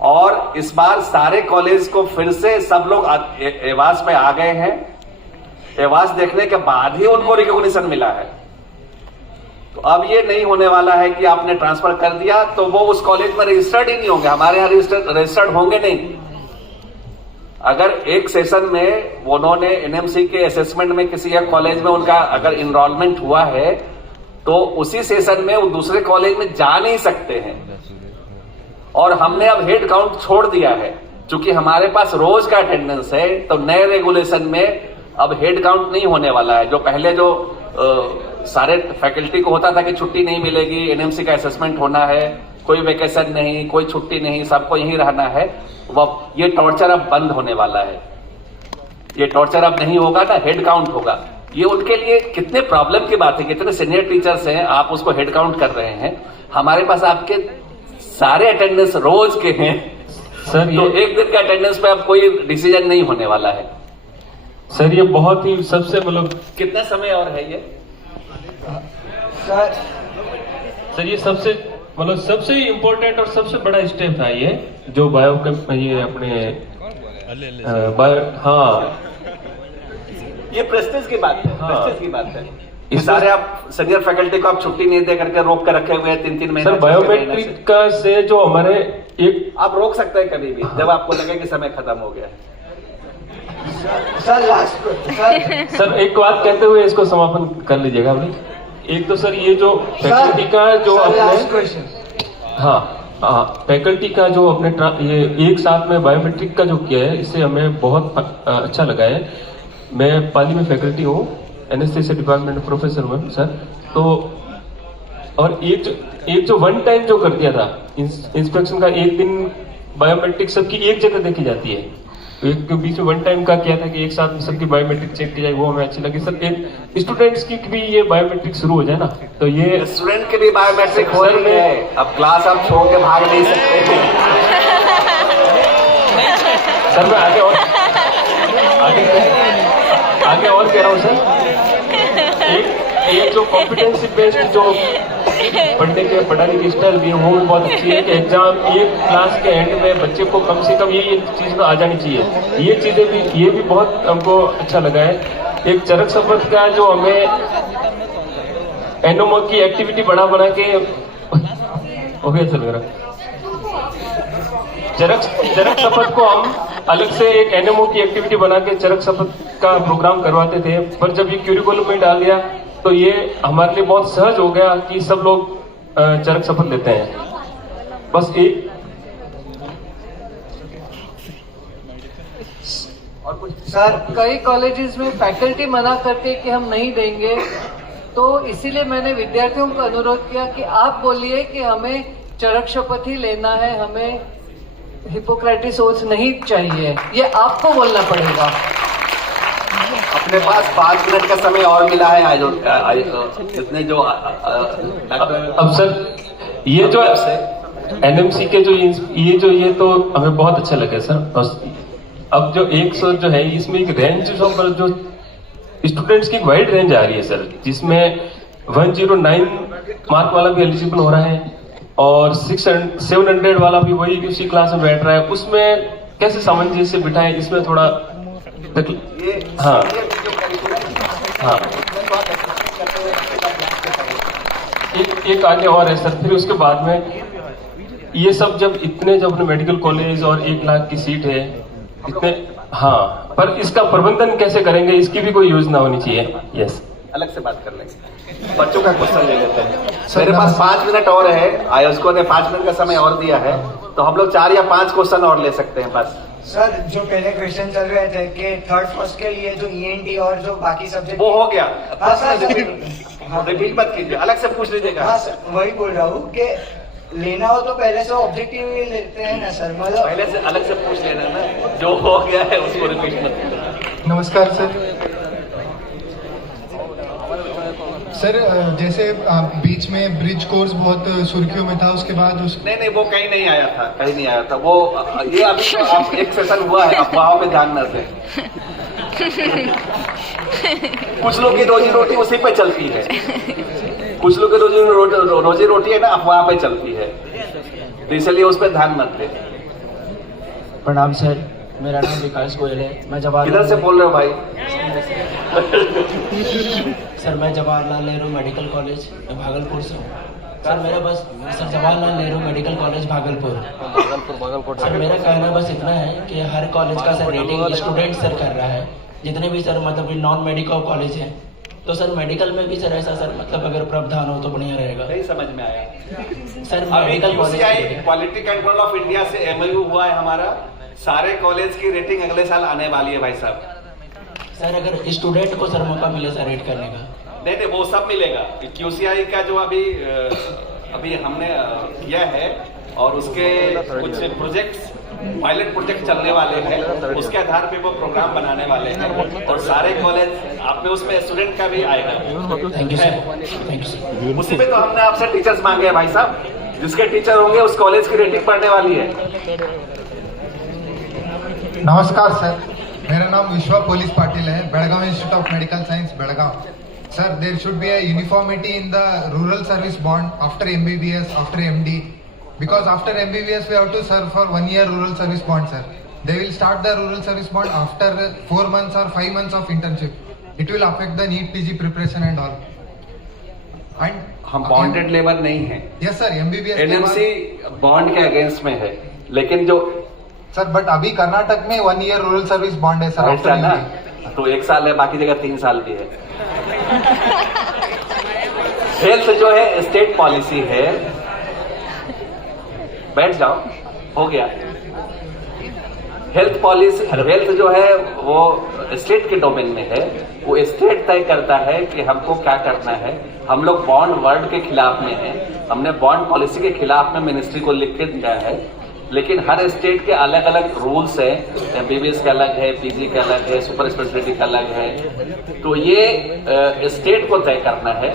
और इस बार सारे कॉलेज को फिर से सब लोग एवास पे आ गए हैं। एवास देखने के बाद ही उनको रिकॉग्निशन मिला है। तो अब ये नहीं होने वाला है कि आपने ट्रांसफर कर दिया तो वो उस कॉलेज में रजिस्टर्ड ही नहीं होंगे, हमारे यहाँ रजिस्टर्ड होंगे नहीं। अगर एक सेशन में उन्होंने एनएमसी के असेसमेंट में किसी एक कॉलेज में उनका अगर इनरोलमेंट हुआ है तो उसी सेशन में वो दूसरे कॉलेज में जा नहीं सकते हैं। और हमने अब हेड काउंट छोड़ दिया है, क्योंकि हमारे पास रोज का अटेंडेंस है, तो नए रेगुलेशन में अब हेड काउंट नहीं होने वाला है। जो पहले जो सारे फैकल्टी को होता था कि छुट्टी नहीं मिलेगी, एनएमसी का असेसमेंट होना है, कोई वेकेशन नहीं, कोई छुट्टी नहीं, सबको यहीं रहना है, वह ये टॉर्चर अब बंद होने वाला है। ये टॉर्चर अब नहीं होगा ना, हेड काउंट होगा। ये उनके लिए कितने प्रॉब्लम की बात है, कितने सीनियर टीचर्स हैं, आप उसको हेड काउंट कर रहे हैं। हमारे पास आपके सारे अटेंडेंस रोज के हैं सर, तो एक दिन के अटेंडेंस पे अब कोई डिसीजन नहीं होने वाला है सर। ये बहुत ही सबसे मतलब कितना समय और है ये सर? ये सबसे मतलब सबसे इम्पोर्टेंट और सबसे बड़ा स्टेप है ये, जो बायो ये अपने हाँ, ये प्रेस्टीज की बात है, प्रेस्टीज की बात है। इस सारे आप सीनियर फैकल्टी को आप छुट्टी नहीं दे करके रोक कर रखे हुए हैं 3-3 महीने। सर बायोमेट्रिक का से जो हमारे एक आप रोक सकते हैं कभी भी, जब आपको लगे कि समय खत्म हो गया। सर लास्ट सर एक बात कहते हुए इसको समापन कर लीजिएगा भाई। एक तो सर ये जो फैकल्टी का जो अपने हाँ फैकल्टी का जो अपने ये एक साथ में बायोमेट्रिक का जो किया है, इससे हमें बहुत अच्छा लगा है। मैं पाली में फैकल्टी हूँ, एनेस्थेसिया डिपार्टमेंट में प्रोफेसर हूँ सर। तो और एक जो वन टाइम जो कर दिया था इंस्पेक्शन का, एक दिन बायोमेट्रिक सबकी एक जगह देखी जाती है, एक के बीच में वन टाइम का किया था कि एक साथ में सबकी बायोमेट्रिक चेक की जाए, वो हमें अच्छी लगी सर। एक स्टूडेंट्स की भी ये बायोमेट्रिक शुरू हो जाए ना, तो ये स्टूडेंट के भी बायोमेट्रिक हो रही है। अब क्लास आप छोड़ के भाग नहीं सकते सर। मैं आगे और कह रहा हूँ सर, एक जो कॉम्पिटेंसी बेस्ड जो पढ़ाने की स्टाइल भी है, वो भी बहुत अच्छी है कि एग्जाम एक क्लास के एंड में बच्चे को कम से कम ये चीज तो आ जानी चाहिए। ये चीजें भी, ये भी बहुत हमको अच्छा लगा है। एक चरक शपथ का जो हमें एनोमो की एक्टिविटी बना के हो गया सर मेरा। चरक शपथ को हम अलग से एक एनएमओ की एक्टिविटी बना के चरक शपथ का प्रोग्राम करवाते थे, पर जब ये क्यूरिकुलम में डाल दिया तो ये हमारे लिए बहुत सहज हो गया कि सब लोग चरक शपथ लेते हैं। बस एक और कुछ सर, कई कॉलेजेस में फैकल्टी मना करते कि हम नहीं देंगे, तो इसीलिए मैंने विद्यार्थियों को अनुरोध किया कि आप बोलिए कि हमें चरक शपथ ही लेना है, हमें हिपोक्रेटिस ओथ नहीं चाहिए, ये आपको बोलना पड़ेगा। अपने पास 5 मिनट का समय और मिला है। इतने जो अब सर ये जो एनएमसी के जो ये तो हमें बहुत अच्छा लगा सर। अब जो 100 जो है, इसमें एक रेंज जो स्टूडेंट्स की वाइड रेंज आ रही है सर, जिसमें 109 मार्क वाला भी एलिजिबल हो रहा है और 700 वाला भी वही उसी क्लास में बैठ रहा है। उसमें कैसे सामंजस्य बिठाएं, इसमें थोड़ा हाँ एक आगे और है सर। फिर उसके बाद में ये सब जब अपने मेडिकल कॉलेज और 1 लाख की सीट है इतने, हाँ, पर इसका प्रबंधन कैसे करेंगे, इसकी भी कोई योजना होनी चाहिए। यस, अलग से बात कर लेंगे। बच्चों का क्वेश्चन ले लेते हैं। मेरे पास 5 मिनट और है, आयोजकों ने 5 मिनट का समय और दिया है, तो हम लोग 4 या 5 क्वेश्चन और ले सकते हैं बस। सर, जो पहले क्वेश्चन चल रहे थे कि 3rd फर्स्ट के लिए जो ENT और जो बाकी सब्जेक्ट, वो हो गया। रिपीट मत कीजिए, अलग से पूछ लीजिएगा। हाँ सर, वही बोल रहा हूँ कि लेना हो तो पहले से ऑब्जेक्टिव लेते हैं ना सर, मतलब पहले से अलग से पूछ लेना ना, जो हो गया है उसको रिपीट मत कीजिए। नमस्कार सर। सर, जैसे बीच में ब्रिज कोर्स बहुत सुर्खियों में था, उसके बाद नहीं वो कहीं नहीं आया था, कहीं नहीं आया था वो। ये अभी तो आप एक सेशन हुआ है, अफवाहों पे ध्यान न दें। कुछ लोग की रोजी रोटी उसी पे चलती है, कुछ लोग की रोजी रोटी है ना अफवाह पे चलती है, तो इसलिए उस पर ध्यान मत दें। प्रणाम सर, मेरा नाम विकास गोयल है, मैं किधर से बोल रहे हो भाई? सर, मैं जवाहरलाल नेहरू मेडिकल कॉलेज भागलपुर से हूँ। सर मेरा बस sir Jawaharlal Nehru medical college Bhagalpur. Sir मेरा कहना बस इतना है कि हर कॉलेज का सर रेटिंग स्टूडेंट सर कर रहा है, जितने भी सर मतलब नॉन मेडिकल कॉलेज है, तो सर मेडिकल में भी सर ऐसा सर मतलब अगर प्रावधान हो तो बढ़िया रहेगा। नहीं समझ में आया सर अभी medical QCI quality control of India से MOU हुआ है हमारा, सारे कॉलेज की रेटिंग अगले साल आने वाली है भाई साहब। सर अगर स्टूडेंट को सर मौका मिले सर रेट करने का। नहीं वो सब मिलेगा। QCI का जो अभी हमने किया है और उसके कुछ प्रोजेक्ट्स पायलट प्रोजेक्ट चलने वाले हैं, उसके आधार पे वो प्रोग्राम बनाने वाले हैं और सारे कॉलेज आप में उसमें स्टूडेंट का भी आएगा। Thank you sir. उसी पे तो हमने आपसे टीचर्स मांगे हैं भाई साहब, जिसके टीचर होंगे उस कॉलेज की रेटिंग पढ़ने वाली है। नमस्कार सर, मेरा नाम विश्वा पोलिस पाटिल है, Belgaum institute of medical science Belgaum. Sir, there should be a uniformity in the rural service bond after MBBS, after MD. Because after MBBS we have to serve for 1 year rural service bond, sir. They will start the rural service bond after 4 months or 5 months of internship. It will affect the NEET PG preparation and all. And हम bonded labour नहीं है। Yes sir, MBBS NMC bond के against में है, लेकिन जो sir but अभी कर्नाटक में 1 year रूरल सर्विस बॉन्ड है सर। ऐसा ना, तो 1 साल है, बाकी जगह 3 साल भी है। हेल्थ जो है स्टेट पॉलिसी है। बैठ जाओ, हो गया। हेल्थ पॉलिसी, हेल्थ जो है वो स्टेट के डोमेन में है, वो स्टेट तय करता है कि हमको क्या करना है। हम लोग बॉन्ड वर्ड के खिलाफ में हैं, हमने बॉन्ड पॉलिसी के खिलाफ में मिनिस्ट्री को लिख के दिया है, लेकिन हर स्टेट के अलग अलग रूल्स हैं। MBBS का अलग है, PG का अलग है, सुपर स्पेशलिटी का अलग है। तो ये स्टेट को तय करना है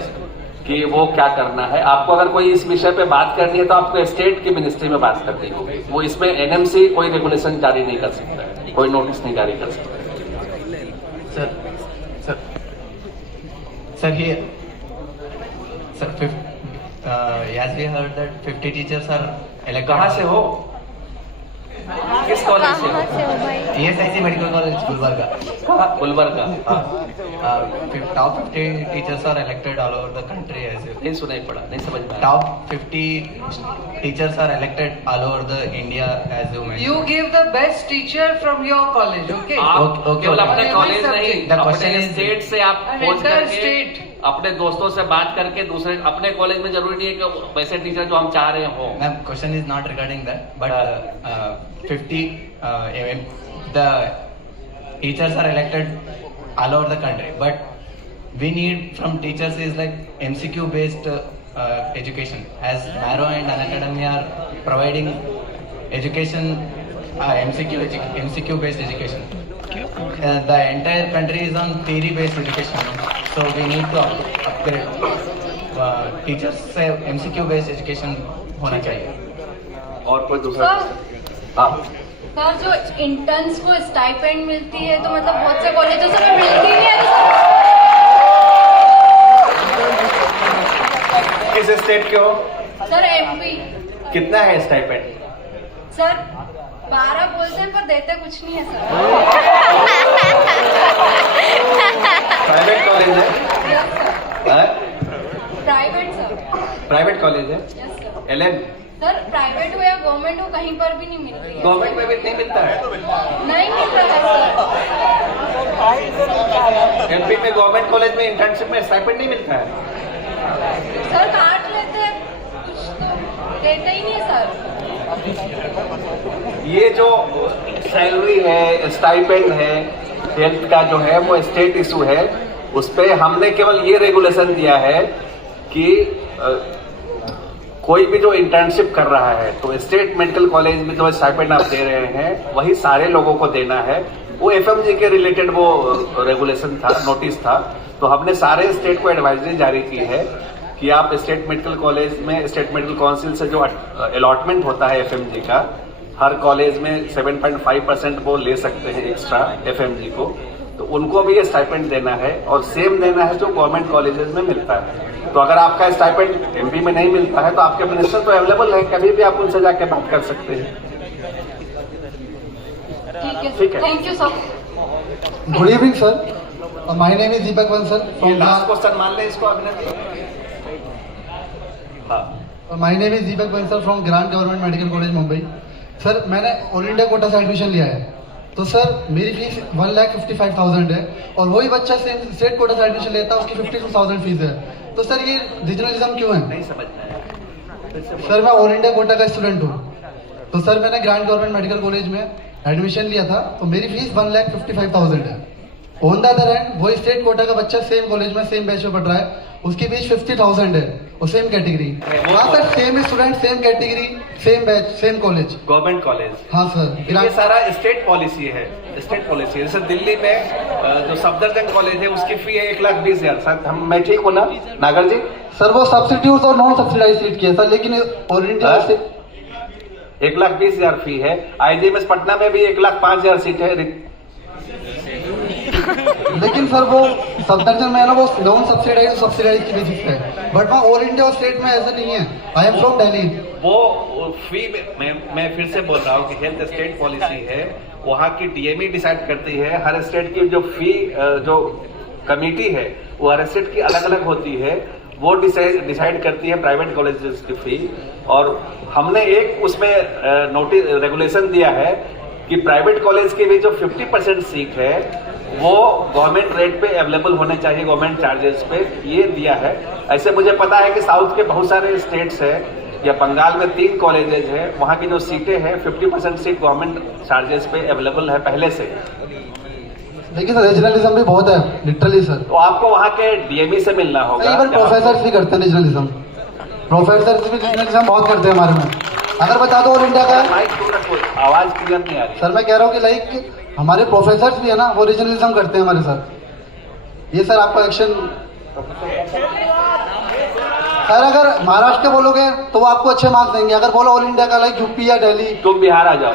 कि वो क्या करना है। आपको अगर कोई इस विषय पे बात करनी है तो आपको स्टेट की मिनिस्ट्री में बात करनी होगी। वो इसमें NMC कोई रेगुलेशन जारी नहीं कर सकता है, कोई नोटिस नहीं जारी कर सकता। Sir, here, sir, as we heard that 50 teachers are elected. कहाँ से हो? किस कॉलेज से हो? ESIC medical college Gulbarga. Gulbarga. Top 50 teachers are elected all over the country. As you नहीं सुनाई पड़ा, नहीं समझ में। Top 50 teachers are elected all over the India, as you mentioned. You give the best teacher from your college, okay? आप केवल अपने college नहीं, The question अपने is- स्टेट से आप An खोज entire करके state. अपने दोस्तों से बात करके दूसरे अपने कॉलेज में जरूरी नहीं है कि वैसे टीचर जो हम चाह रहे हो। Ma'am, question is not regarding that, but 50 the teachers are elected all over the country, but we need from teachers is like MCQ based education, as Marrow and Unacademy are providing education, MCQ based education. The entire country is on theory based education, so we need to upgrade. Teachers से MCQ based education होना चाहिए। और कोई दूसरा? हाँ sir, जो interns को stipend मिलती है तो मतलब बहुत से कॉलेजों से मिलती नहीं है तो किस स्टेट के हो? Sir MP। कितना है स्टाइपेंड? सर 12 बोलते हैं पर देते कुछ नहीं है सर। प्राइवेट कॉलेज है? Private sir. प्राइवेट कॉलेज है? Yes sir. LM? Sir private हो या गवर्नमेंट हो कहीं पर भी नहीं मिल रही है। गवर्नमेंट में भी नहीं मिलता है? नहीं मिल रहा है सर। MP में गवर्नमेंट कॉलेज में इंटर्नशिप में स्टाइपेंड नहीं मिलता है? सर काट लेते हैं, कुछ तो देते ही नहीं है सर। ये जो सैलरी है, स्टाइपेंड है, हेल्थ का जो है वो स्टेट इशू है। उस पे हमने केवल ये रेगुलेशन दिया है कि कोई भी जो इंटर्नशिप कर रहा है तो स्टेट मेडिकल कॉलेज में जो स्टाइपेंड आप दे रहे हैं वही सारे लोगों को देना है। वो FMG के रिलेटेड वो रेगुलेशन था, नोटिस था। तो हमने सारे स्टेट को एडवाइजरी जारी की है कि आप स्टेट मेडिकल कॉलेज में स्टेट मेडिकल काउंसिल से जो अलॉटमेंट होता है FMG का, हर कॉलेज में 7.5% वो ले सकते हैं एक्स्ट्रा FMG को, तो उनको भी ये स्टाइपेंड देना है और सेम देना है जो गवर्नमेंट कॉलेजेस में मिलता है। तो अगर आपका स्टाइपेंड MP में नहीं मिलता है तो आपके मिनिस्टर तो अवेलेबल है, कभी भी आप उनसे जाके बात कर सकते हैं। ठीक है, thank you sir. Good evening sir, my name is Deepak Bansal. Last question मान ले इसको अभिनंदन। हाँ my name is Deepak Bansal from grant government medical college Mumbai. Sir मैंने ऑल इंडिया कोटा से एडमिशन लिया है, तो सर मेरी फीस 1,55,000 है और वही बच्चा सेम स्टेट कोटा से एडमिशन लेता है, उसकी 52,000 फीस है। तो सर ये रीजनलिज्म क्यों है? नहीं समझ में आया। सर मैं ऑल इंडिया कोटा का स्टूडेंट हूँ, तो सर मैंने ग्रांट गवर्नमेंट मेडिकल कॉलेज में एडमिशन लिया था, तो मेरी फीस 1,55,000 है। ऑन द अदर हैंड वही स्टेट कोटा का बच्चा सेम कॉलेज में सेम बैच में पढ़ रहा है, उसकी फीस 50,000 है और सेम कैटेगरी। हाँ sir, same student same category same batch same college, government college. हाँ सर, ये सारा स्टेट पॉलिसी है, स्टेट पॉलिसी है। जैसे दिल्ली में जो सफदरजंग कॉलेज है उसकी फी है 1,20,000। सर मैं ठीक हूँ ना नागर जी? सर वो सब्सिट्यूट और नॉन सब्सिडाइज सीट की है सर, लेकिन ऑल इंडिया से 1,20,000 फी है। IGMS पटना में भी 1,05,000 सीट है। लेकिन सर वो सफदरजंग में है ना, वो नॉन सब्सिडाइज और सब्सिडाइज की बेसिस पे, बट वहाँ ऑल इंडिया और स्टेट में ऐसा नहीं है। I am from Delhi. वो फी मैं फिर से बोल रहा हूँ कि हेल्थ स्टेट पॉलिसी है, वहाँ की DME डिसाइड करती है। हर स्टेट की जो फी जो कमेटी है वो हर स्टेट की अलग अलग होती है, वो डिसाइड करती है प्राइवेट कॉलेजेस की फी। और हमने एक उसमें नोटिस रेगुलेशन दिया है कि प्राइवेट कॉलेज की भी जो 50% सीट है वो गवर्नमेंट रेट पे अवेलेबल होने चाहिए, गवर्नमेंट चार्जेस पे, ये दिया है। ऐसे मुझे पता है कि साउथ के बहुत सारे स्टेट्स है, या बंगाल में 3 कॉलेजेस है, वहाँ की जो सीटें हैं 50% सीट गवर्नमेंट चार्जेस पे अवेलेबल है पहले से। लेकिन सर रीजनलिज्म भी बहुत है, लिटरली सर। तो आपको वहाँ के DME से मिलना होगा। इवन प्रोफेसर भी करते हैं रीजनलिज्म, प्रोफेसर भी रीजनलिज्म बहुत करते हैं हमारे में। अगर बता दो ऑल इंडिया का, आवाज क्लियर नहीं आ रही सर। मैं कह रहा हूँ कि लाइक हमारे प्रोफेसर भी है ना, वो रीजनलिज्म करते हैं हमारे साथ। ये सर आपका एक्शन सर, अगर महाराष्ट्र के बोलोगे तो वो आपको अच्छे मार्क्स देंगे। अगर बोलो ऑल इंडिया का लाइक यूपी या दिल्ली, तुम बिहार आ जाओ।